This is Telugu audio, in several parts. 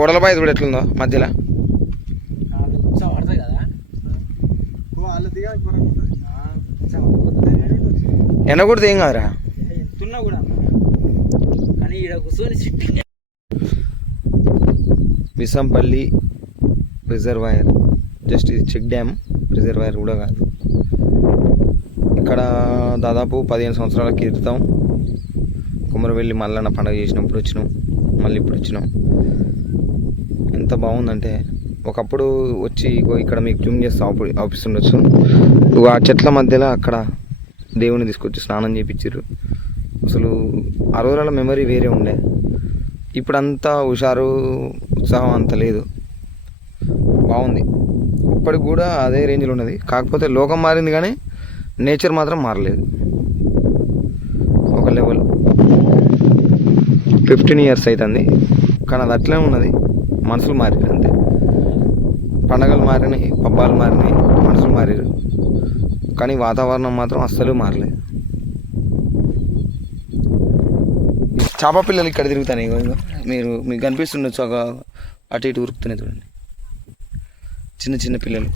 ఓడలపై చూడు ఎట్లుందో మధ్యలో ఎండ కూడా ఏం కాదురా విసంపల్లి రిజర్వాయర్. జస్ట్ ఇది చెక్ డ్యామ్, రిజర్వాయర్ కూడా కాదు. ఇక్కడ దాదాపు 15 సంవత్సరాల క్రితం కుమరవెల్లి మల్లన్న పండుగ చేసినప్పుడు వచ్చినాం, మళ్ళీ ఇప్పుడు వచ్చినాం. ఎంత బాగుందంటే ఒకప్పుడు వచ్చి ఇక్కడ మీకు జూమ్ చేస్తే ఆపిస్తుండొచ్చు. ఆ చెట్ల మధ్యలో అక్కడ దేవుని తీసుకొచ్చి స్నానం చేయించారు. అసలు ఆ రోజుల మెమరీ వేరే ఉండే. ఇప్పుడు అంతా హుషారు ఉత్సాహం అంత లేదు. బాగుంది, ఇప్పటికి కూడా అదే రేంజ్లో ఉన్నది. కాకపోతే లోకం మారింది కానీ నేచర్ మాత్రం మారలేదు. ఒక లెవెల్ 15 years అవుతుంది కానీ అది అట్లే ఉన్నది. మనుషులు మారారు అంతే. పండగలు మారినాయి, పబ్బాలు మారినాయి, మనుషులు మారారు కానీ వాతావరణం మాత్రం అస్సలు మారలేదు. చేప పిల్లలు ఇక్కడ తిరుగుతాయి. మీకు కనిపిస్తుండొచ్చు, ఒక అటు ఇటు ఉరుకుతున్నాయి చూడండి, చిన్న చిన్న పిల్లలు.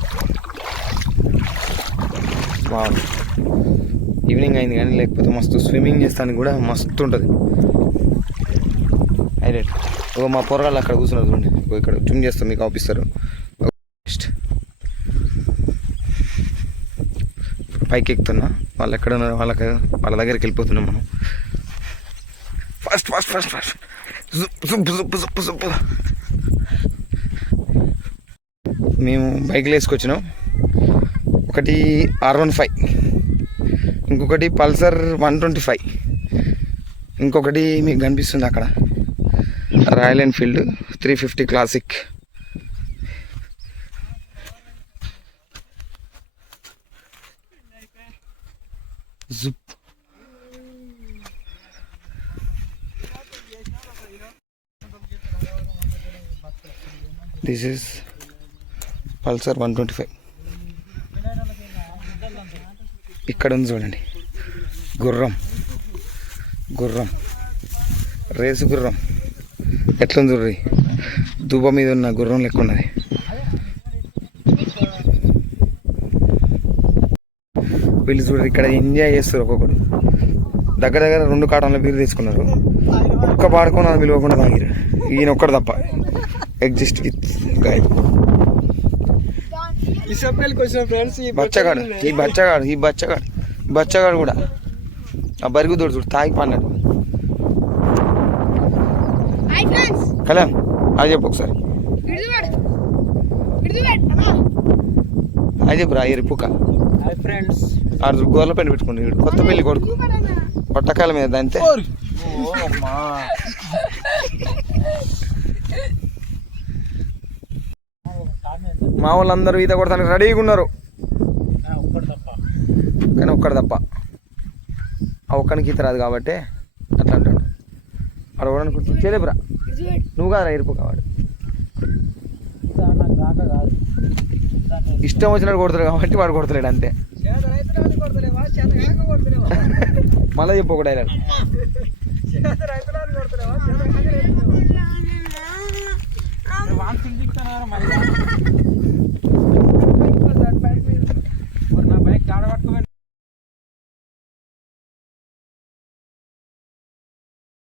బాగుంది. ఈవినింగ్ అయింది కానీ లేకపోతే మస్తు స్విమ్మింగ్ చేస్తానికి కూడా మస్తు ఉంటుంది. హైలైట్. మా పొరగాళ్ళు అక్కడ కూర్చున్నారు చూడండి, ఇక్కడ జూమ్ చేస్తాం మీకు ఆపిస్తారు. పైకి ఎక్కుతున్నా, వాళ్ళు ఎక్కడ ఉన్నారు వాళ్ళ దగ్గరికి వెళ్ళిపోతున్నాం మనం. ఫస్ట్ ఫస్ట్ ఫస్ట్ ఫస్ట్ జుప్పు జుప్పు జుప్పు జుప్పు. మేము బైక్లు వేసుకొచ్చినాం. ఒకటి R15, ఇంకొకటి పల్సర్ 125, ఇంకొకటి మీకు కనిపిస్తుంది అక్కడ రాయల్ ఎన్ఫీల్డ్ 350 క్లాసిక్. జుప్. This is Pulsar 125. ఇక్కడ ఉంది చూడండి, గుర్రం గుర్రం రేసు గుర్రం ఎట్లుంది చూడండి. దుబ్బ మీద ఉన్న గుర్రం లెక్క ఉన్నది. వీళ్ళు చూడండి ఇక్కడ ఎంజాయ్ చేస్తారు. ఒక్కొక్కడు దగ్గర దగ్గర 2 కాటన్ల బీరు తీసుకున్నారు. ఒక్క పాడుకొని అది పిలవకుండా తాగిరు. ఈయన ఒక్కడు తప్ప. Exist with guy. బచ్చగాడు బచ్చగాడు కూడా ఆ బరుగు దోడు చూడు తాగి పన్నాడు. కళ్యాణ్ అది చెప్పు ఒకసారి. అది చెప్పురా ఎరుపుక. గోర్ల పెళ్లి పెట్టుకోండి. కొత్త పెళ్లి కొడుకు పొట్టకాయల మీద అంతే. మా వాళ్ళందరూ ఈత కొడతానికి రెడీగా ఉన్నారు కానీ ఒక్కడు తప్ప. ఆ ఒక్కడికి ఈత రాదు కాబట్టి అట్లా అంటాడు. అడగడానికి చేయలేపురా, నువ్వు కాదురా ఎరుపు కావాడు. ఇష్టం వచ్చినట్టు కొడతాడు కాబట్టి వాడు కొడతలేడు అంతే. మళ్ళీ చెప్పు ఒక డైలాగ్.